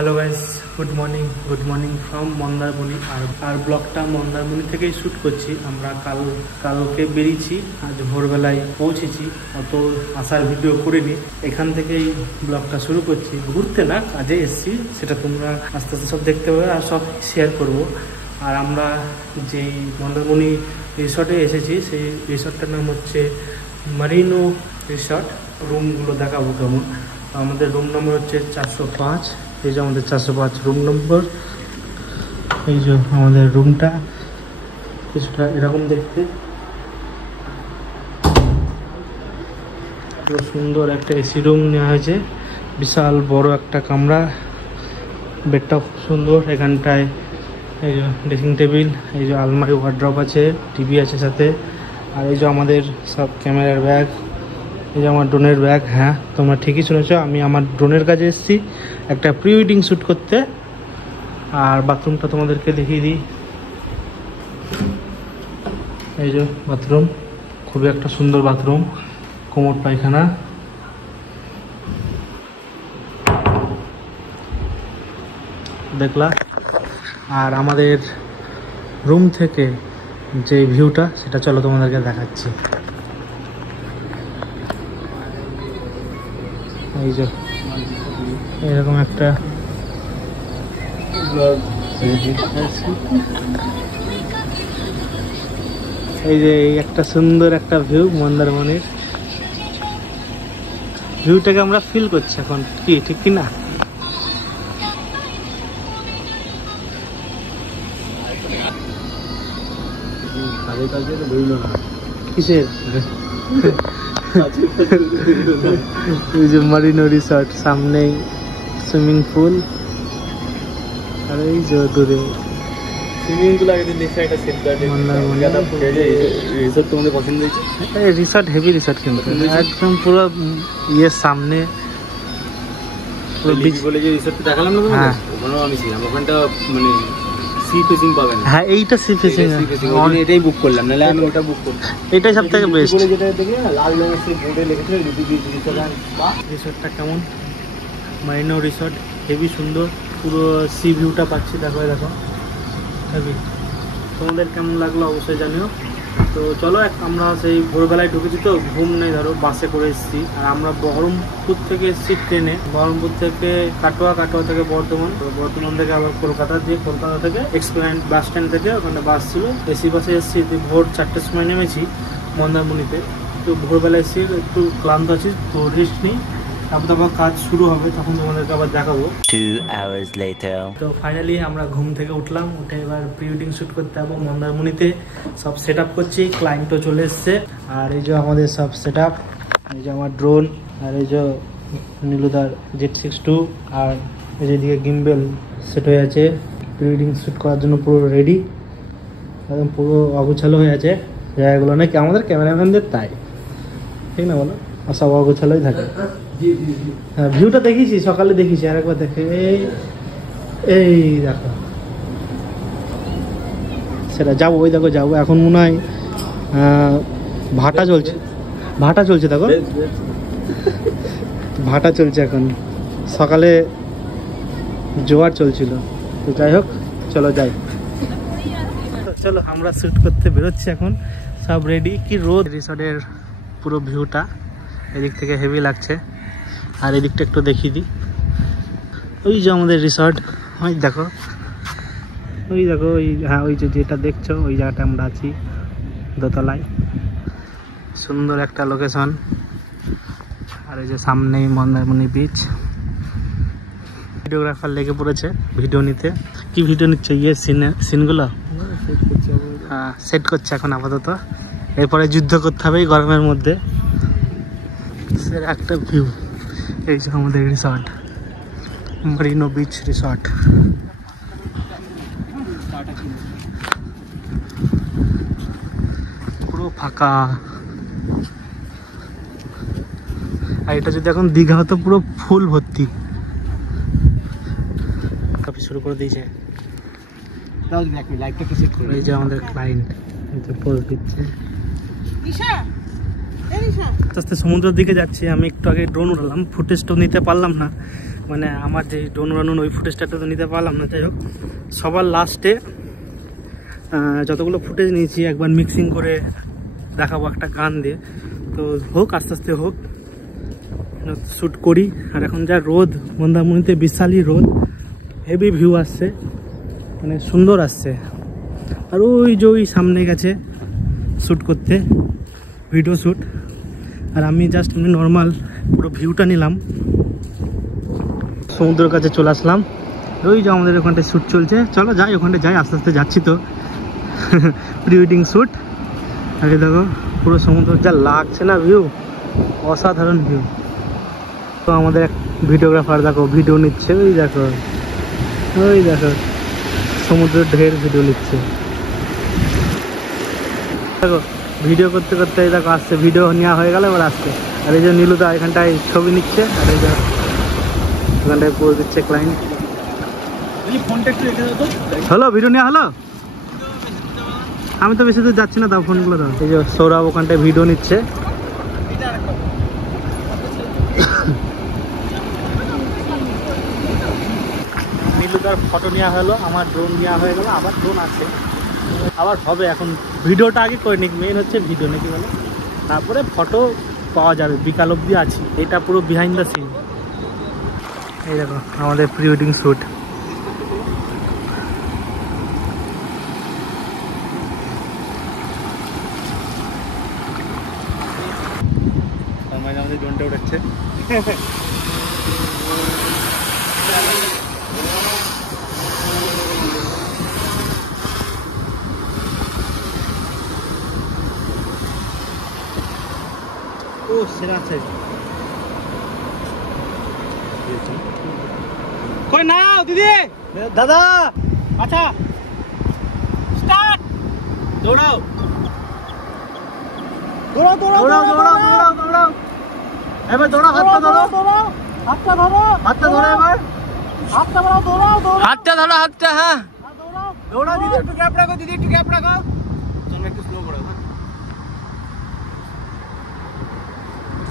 Hello guys, good morning from Mandarmani. আর ব্লগটা মন্দারমণি থেকেই শ্যুট করছি। আমরা কালকে বেরিয়েছি, আজ ভোরবেলায় পৌঁছেছি, অত আসার ভিডিও করিনি। এখান থেকেই ব্লগটা শুরু করছি। ঘুরতে না, কাজে এসেছি, সেটা তোমরা আস্তে আস্তে সব দেখতে পাবে আর সব শেয়ার করব। আর আমরা যেই মন্দারমণি রিসর্টে এসেছি, সেই রিসর্টটার নাম হচ্ছে মারিনো রিসর্ট। রুমগুলো দেখাবো কেমন। আমাদের রুম নম্বর হচ্ছে 405। এই যে আমাদের 405 রুম নম্বর। এই যে আমাদের রুমটা কিছুটা এরকম দেখতে, পুরো সুন্দর একটা এসি রুম নেওয়া হয়েছে। বিশাল বড় একটা কামরা, বেডটা খুব সুন্দর। এখানটায় এই যে ড্রেসিং টেবিল, এই যে আলমারি, ওয়ার্ড্রপ আছে, টিভি আছে সাথে। আর এই যে আমাদের সব ক্যামেরার ব্যাগ, এই যে আমার ড্রোনের ব্যাগ। হ্যাঁ, তোমরা ঠিকই শুনেছো, আমি আমার ড্রোনের কাজে এসেছি একটা প্রি ওয়েডিং শ্যুট করতে। আর বাথরুমটা তোমাদেরকে দেখিয়ে দিই। এই যে বাথরুম, খুবই একটা সুন্দর বাথরুম, কোমর পায়খানা। দেখলা? আর আমাদের রুম থেকে যে ভিউটা, সেটা চলো তোমাদেরকে দেখাচ্ছি। এই যে এরকম একটা এই যে একটা সুন্দর একটা ভিউ মন্দারমণির। ভিউটাকে আমরা ফিল করছি এখন, কি ঠিক কি না? কিসের? এই যে মারিনো রিসর্ট, সামনেই সুইমিং পুল। আর এই যে দূরে রিসর্ট, হেভি রিসর্ট কিন্তু একদম পুরো ইয়ের সামনে। হ্যাঁ, এইটা সি ফেসিং, এটাই বুক করলাম, নাহলে আমি ওটা বুক করলাম। এটাই সব থেকে বেস্ট। যেটা দেখি না, লাল রঙের সেই বোর্ডে লিখেছিল রিসর্টটা কেমন? মারিনো রিসর্ট হেভি সুন্দর, পুরো সি ভিউটা পাচ্ছি। দেখো হেভি। তোমাদের কেমন লাগলো অবশ্যই জানিও। তো চলো, আমরা সেই ভোরবেলায় ঢুকেছি, তো ঘুম নেই, ধরো বাসে করে এসেছি। আর আমরা বহরমপুর থেকে এসেছি ট্রেনে, বহরমপুর থেকে কাটোয়া থেকে বর্ধমান, তো বর্ধমান থেকে আবার কলকাতা, দিয়ে কলকাতা থেকে এক্সপ্লেনেড বাস স্ট্যান্ড থেকে ওখানে বাস ছিল, এসি বাসে এসেছি। ভোর 4টের সময় নেমেছি মন্দারমণিতে। তো ভোরবেলায় এসেছি, একটু ক্লান্ত আছি, তো রেস্ট নিই। তারপর আবার কাজ শুরু হবে, তখন তোমাদেরকে আবার দেখাবো। 2 hours later. তো ফাইনালি আমরা ঘুম থেকে উঠলাম, উঠে এবার প্রি ওয়েডিং শ্যুট করতে যাবো মন্দারমণিতে। সব সেট আপ করছি, ক্লায়েন্টও চলে এসছে। আর এই যে আমাদের সব সেট আপ, এই যে আমার ড্রোন, আর এই যে নীলুদার Z6II, আর এই যে দিকে গিম্বেল সেট হয়ে আছে। প্রি ওয়েডিং শ্যুট করার জন্য পুরো রেডি, একদম পুরো অগুছালো হয়ে আছে জায়গাগুলো, নাকি আমাদের ক্যামেরাম্যানদের তাই, ঠিক না বলো? আর সব অগুছালোই থাকে। হ্যাঁ, ভিউটা দেখিয়েছি, সকালে দেখিয়েছি, আরেকবার দেখে। এই দেখো, সেটা যাবো, ওই দেখো যাবো। এখন মনে হয় ভাটা চলছে দেখো, ভাটা চলছে এখন। সকালে জোয়ার চলছিল। তো যাই হোক, চলো যাই। চলো, আমরা শ্যুট করতে বেরোচ্ছি এখন, সব রেডি। কি রোদ! রিসর্টের পুরো ভিউটা এদিক থেকে হেভি লাগছে। আর এদিকটা একটু দেখিয়ে দিই। ওই যে আমাদের রিসর্ট, ওই দেখো, হ্যাঁ, ওই যে যেটা দেখছো, ওই জায়গাটা আমরা আছি, দোতলায়। সুন্দর একটা লোকেশন। আর এই যে সামনেই মন্দারমণি বিচ। ভিডিওগ্রাফার লেগে পড়েছে ভিডিও নিতে। কি ভিডিও নিচ্ছে? সিনগুলো হ্যাঁ, সেট করছে এখন আপাতত। এরপরে যুদ্ধ করতে হবে এই গরমের মধ্যে। একটা ভিউ। এই যে আমাদের রিসর্ট, মারিনো বিচ রিসর্ট। পুরো ফাঁকা। আর এটা যদি এখন দীঘা হতো, পুরো ফুল ভর্তি। কফি শুরু করে দিয়েছে। এই যে আমাদের ক্লায়েন্ট পোজ দিচ্ছে। আস্তে আস্তে সমুদ্রের দিকে যাচ্ছি। আমি একটু আগে ড্রোন উড়ালাম, ফুটেজটা নিতে পারলাম না, মানে আমার যে ড্রোন উড়ানো ওই ফুটেজটা তো নিতে পারলাম না। যাই হোক, সবার লাস্টে যতগুলো ফুটেজ নিয়েছি একবার মিক্সিং করে দেখাবো একটা গান দিয়ে। তো হোক, আস্তে আস্তে হোক, শ্যুট করি। আর এখন যা রোদ, মন্দারমণিতে বিশালই রোদ, হেভি ভিউ আসছে, মানে সুন্দর আসছে। আর ওই যে ওই সামনে গেছে শ্যুট করতে, ভিডিও শ্যুট। আর আমি জাস্ট এমনি নর্মাল পুরো ভিউটা নিলাম। সমুদ্রের কাছে চলে আসলাম, ওই যে আমাদের ওখানটায় শ্যুট চলছে। চলো যাই, ওখানটায় যাই, আস্তে আস্তে যাচ্ছি তো। Pre wedding shoot. আগে দেখো পুরো সমুদ্র যা লাগছে না, ভিউ অসাধারণ ভিউ। তো আমাদের এক ভিডিওগ্রাফার দেখো ভিডিও নিচ্ছে, ওই দেখো সমুদ্রের ঢের ভিডিও নিচ্ছে। দেখো ভিডিও করতে করতে এই দেখো আসছে, ভিডিও নেওয়া হয়ে গেল, এবার আসছে। আর এই যে নীলুদা এখানটায় ছবি নিচ্ছে, আর এই যে এখানটায় পুরো দিচ্ছে ক্লায়েন্ট। হলো ভিডিও নেওয়া হলো? আমি তো বেশি দূর যাচ্ছি না, দাও ফোনগুলো দাও। এই যে সৌরভ ওখানটায় ভিডিও নিচ্ছে। নীলুদার ফটো নেওয়া হলো, আমার ড্রোন নেওয়া হয়ে গেল, আবার ড্রোন আছে, আবার হবে। এখন ভিডিওটা আগে করে নিক, মেন হচ্ছে ভিডিও নাকি বলে, তারপরে ফটো পাওয়া যাবে। বিকাল অবধি আছি, এটা পুরো বিহাইন্ড দ্য সিন। এই দেখো আমাদের প্রি ওয়েডিং শ্যুট। আমাদের ড্রোনটা উঠাচ্ছে। ও সেরা আছে, কই নাও দিদি দাদা। আচ্ছা স্টার্ট, দৌড়াও দৌড়াও দৌড়াও দৌড়াও দৌড়াও দৌড়াও, এবার দৌড়াও, হাতটা ধরো, হাতটা ধরো, হাতটা ধরো, এবার হাতটা ধরো, দৌড়াও দৌড়াও, হাতটা ধরো, হাতটা, হ্যাঁ দৌড়াও দিদি, একটু গ্যাপ রাখো দিদি, একটু গ্যাপ রাখো। চল একটু স্লো করো, হ্যাঁ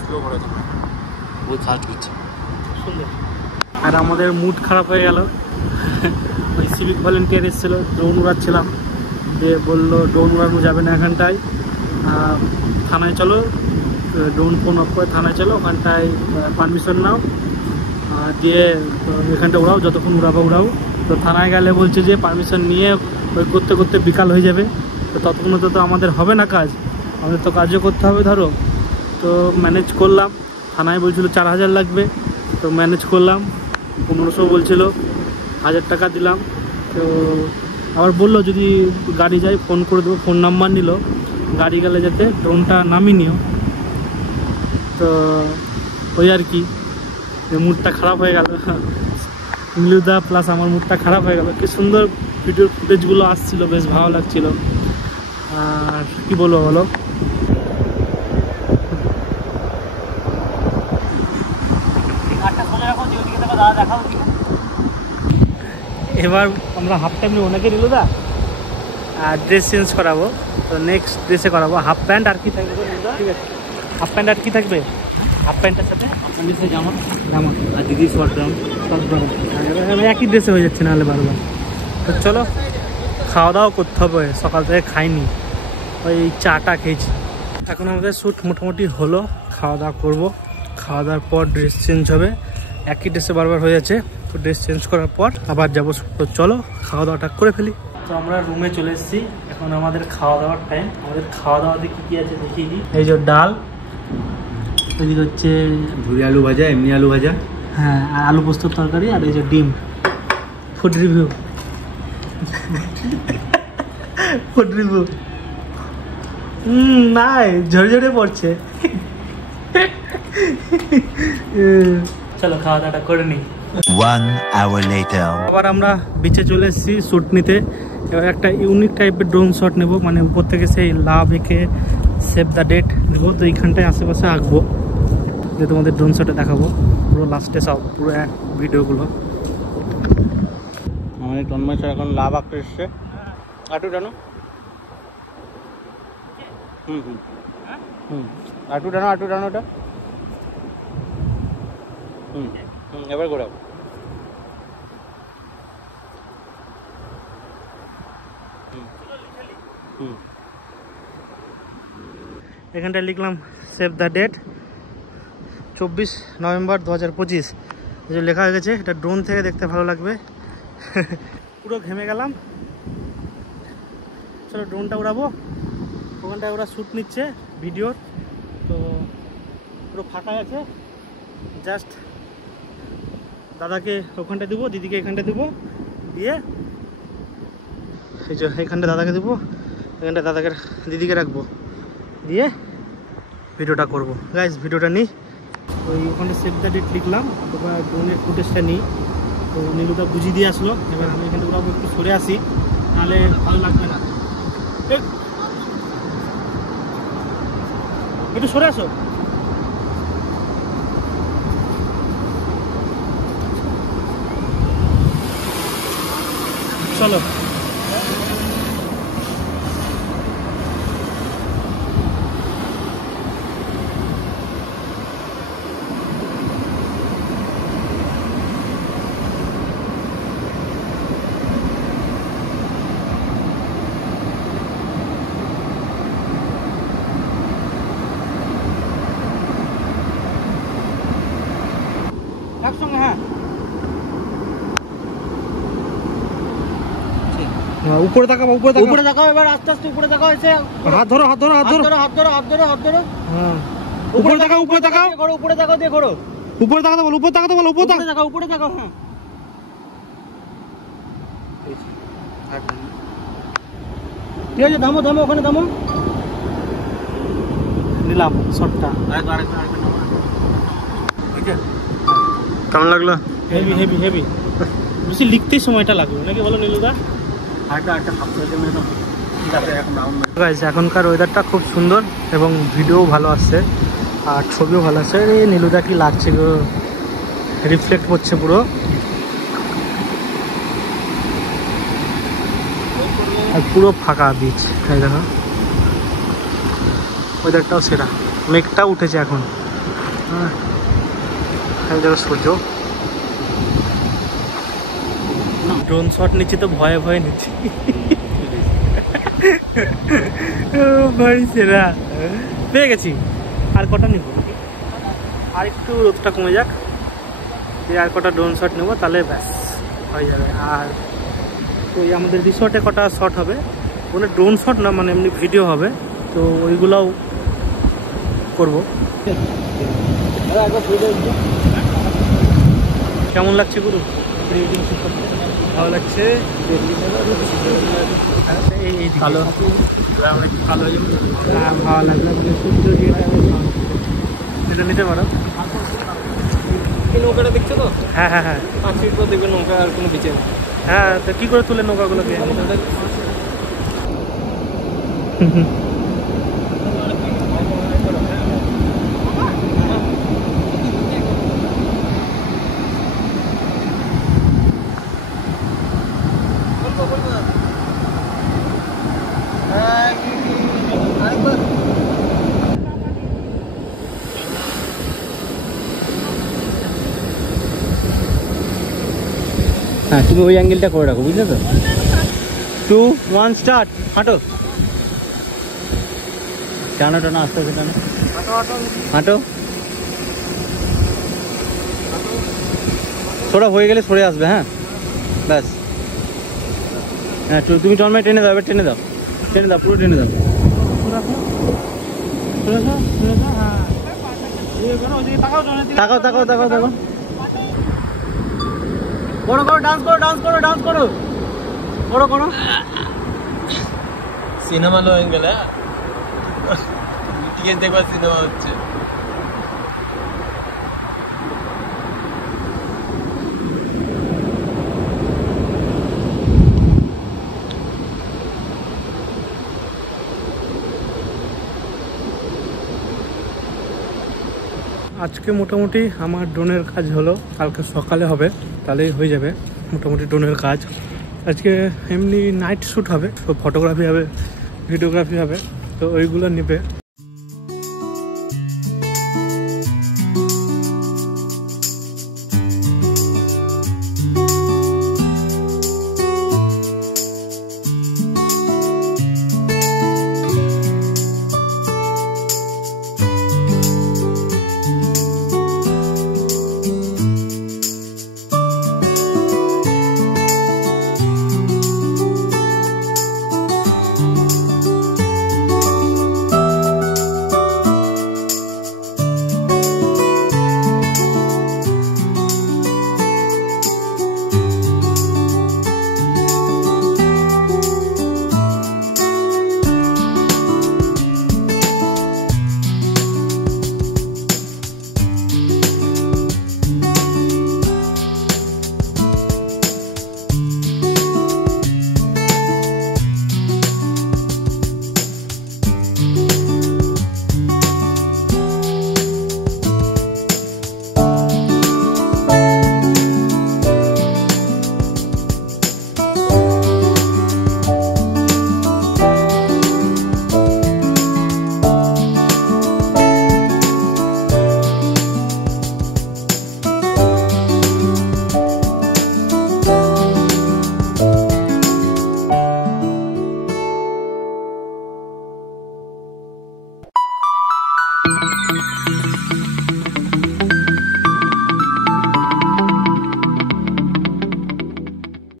স্লো করো, বহুত ফাস্ট হচ্ছে, সুন্দর। আর আমাদের মুড খারাপ হয়ে গেল। ওই সিভিক ভলেন্টিয়ার এসেছিলো, ড্রোন উড়াচ্ছিলাম, দিয়ে বললো ড্রোন উড়ানো যাবে না এখানটায়, থানায় চলো। ড্রোন ফোন অফ করে থানায় চলো, ওখানটায় পারমিশন নাও, দিয়ে এখানটা উড়াও, যতক্ষণ উড়াবো উড়াও। তো থানায় গেলে বলছে যে পারমিশন নিয়ে ওই করতে করতে বিকাল হয়ে যাবে, তো ততক্ষণ তো আমাদের হবে না কাজ, আমাদের তো কাজও করতে হবে ধরো। তো ম্যানেজ করলাম, থানায় বলছিল 4000 লাগবে, তো ম্যানেজ করলাম, 1500 বলছিল, 1000 টাকা দিলাম। তো আবার বললো যদি গাড়ি যায় ফোন করে দেবো, ফোন নাম্বার নিল, গাড়ি গেলে যাতে ড্রোনটা নামিয়ে নিও। তো ওই আর কি, মুডটা খারাপ হয়ে গেল, নীলুদা প্লাস আমার মুডটা খারাপ হয়ে গেল। কি সুন্দর ভিডিওর ফুটেজগুলো আসছিল, বেশ ভালো লাগছিল। আর কি বলবো বলো, এবার আমরা হাফ টাইম নেবো নাকি নীলুদা? আর ড্রেস চেঞ্জ করাবো, তো নেক্সট ড্রেসে করাবো হাফ প্যান্ট। আর কি থাকবে ঠিক আছে, হাফ প্যান্ট আর কি থাকবে? হাফ প্যান্টের সাথে জামা, জামা আর দিদি শর্ট গ্রাউন্ড, একই ড্রেসে হয়ে যাচ্ছে নাহলে বারবার। তো চলো খাওয়া দাওয়া করতে হবে, সকাল থেকে খাইনি, ওই চাটা খেয়েছি। এখন আমাদের শ্যুট মোটামুটি হলো, খাওয়া দাওয়া করবো, খাওয়া দাওয়ার পর ড্রেস চেঞ্জ হবে, একই ড্রেসে বারবার হয়ে যাচ্ছে। তো ড্রেস চেঞ্জ করার পর আবার যাবো। তো চলো খাওয়া দাওয়াটা করে ফেলি। তো আমরা রুমে চলে এসেছি, এখন আমাদের খাওয়া দাওয়ার টাইম। আমাদের খাওয়া দাওয়াতে কী কী আছে দেখিয়ে দিই। এই যে ডাল, এদিকে হচ্ছে ঝুরি আলু ভাজা, এমনি আলু ভাজা, হ্যাঁ, আর আলু পোস্তর তরকারি, আর এই যে ডিম। Food review, food review. নাই ঝরে ঝরে পড়ছে। চলো খাওয়া দাওয়াটা করে নিই। 1 hour later. আবার আমরা বিচে চলে এসেছি শ্যুট নিতে। এবার একটা ইউনিক টাইপের ড্রোন শট নেব, মানে উপর থেকে সেই লাভ এঁকে সেভ দ্য ডেট নেবো। তো এইখানটায় আশেপাশে আঁকবো, যে তোমাদের ড্রোন শটে দেখাবো পুরো লাস্টে সব পুরো এক ভিডিওগুলো। আমাদের তন্ময় স্যার এখন লাভ আঁকতে এসছে। আটু জানো, আটু টানো ওটা। এবার ঘোরাও। এখানটায় লিখলাম সেভ দ্য ডেট 24 নভেম্বর 2025। যে লেখা হয়ে গেছে, এটা ড্রোন থেকে দেখতে ভালো লাগবে। পুরো ঘেমে গেলাম। চলো ড্রোনটা উড়াবো। ওখানটায় ওরা শ্যুট নিচ্ছে ভিডিওর, তো পুরো ফাঁকা আছে। জাস্ট দাদাকে ওখানটা দেবো, দিদিকে এখানটা দেবো, দিয়ে এই যে এইখানটা দাদাকে দেবো, এখানটা দাদাকে দিদিকে রাখবো, দিয়ে ভিডিওটা করবো। গাইজ ভিডিওটা নিই, ওই ওখানে সেভ দ্য ডেট লিখলাম, এবার ড্রোনের ফুটেজটা নিই। তো নীলুদা বুঝিয়ে দিয়ে আসলো। এবার আমি এখানে ওরা একটু সরে আসি, নাহলে ভালো লাগবে না। একটু সরে আসো। চলো একসঙ্গে। হ্যাঁ উপরে তাকাও, উপরে তাকাও। এবার আস্তে আস্তে উপরে তাকাও। এসে হাত ধরো। হ্যাঁ উপরে তাকাও। উপরে তাকাও দিয়ে করো। উপরে তাকাতে বলো। উপরে তাকাও। হ্যাঁ ঠিক আছে, থামো ওখানে থামো। নিলাম শটটা। কেমন লাগলো? হেভি। বেশি লিখতেই সময়টা লাগবে নাকি বলো নীলুদা? এখনকার ওয়েদারটা খুব সুন্দর এবং ভিডিও ভালো আসছে আর ছবিও ভালো আসছে। নীলুদা কি লাগছে গো, রিফ্লেক্ট করছে পুরো। আর পুরো ফাঁকা বিচ। এই দেখো ওয়েদারটাও সেরা, মেঘটা উঠেছে এখন। হ্যাঁ এই দেখো সূর্য। ড্রোন শট নিচ্ছি তো ভয়ে নিচ্ছি। ভাই সেরা পেয়ে গেছি। আর কটা নিব, আর একটু রোদটা কমে যাক, দিয়ে আর কটা ড্রোন শট নেবো, তাহলে ব্যাস হয়ে যাবে। আর তো আমাদের রিসর্টে কটা শট হবে, মানে ড্রোন শট না, মানে এমনি ভিডিও হবে, তো ওইগুলাও করবো। কেমন লাগছে গুরু? ভালো লাগছে। ভালো ভালো লাগলো। এটা নিতে পারো। নৌকাটা দেখছো তো? হ্যাঁ 5 মিনিট পর দেখবে নৌকা আর কোনো বিচে। হ্যাঁ তো কি করে তুলে নৌকাগুলোকে? হ্যাঁ তুমি ওই অ্যাঙ্গেলটা করে রাখো, বুঝলে তো? 2 1 স্টার্ট। হাঁটো টানো আস্তে আস্তে টানো। হাঁটো। থোড়া হয়ে গেলে সরে আসবে। হ্যাঁ ব্যাস। হ্যাঁ তুমি টর্ন টেনে দাও। এবার টেনে দাও পুরো টেনে দাও। তাকাও। করো ডান্স করো। সিনেমা লো অ্যাঙ্গেল। হ্যাঁ টিকে দেখবা সিনেমা হচ্ছে। আজকে মোটামুটি আমার ড্রোনের কাজ হলো, কালকে সকালে হবে, তাহলেই হয়ে যাবে মোটামুটি ড্রোনের কাজ। আজকে এমনি নাইট শ্যুট হবে, তো ফটোগ্রাফি হবে, ভিডিওগ্রাফি হবে, তো ওইগুলো নেবে।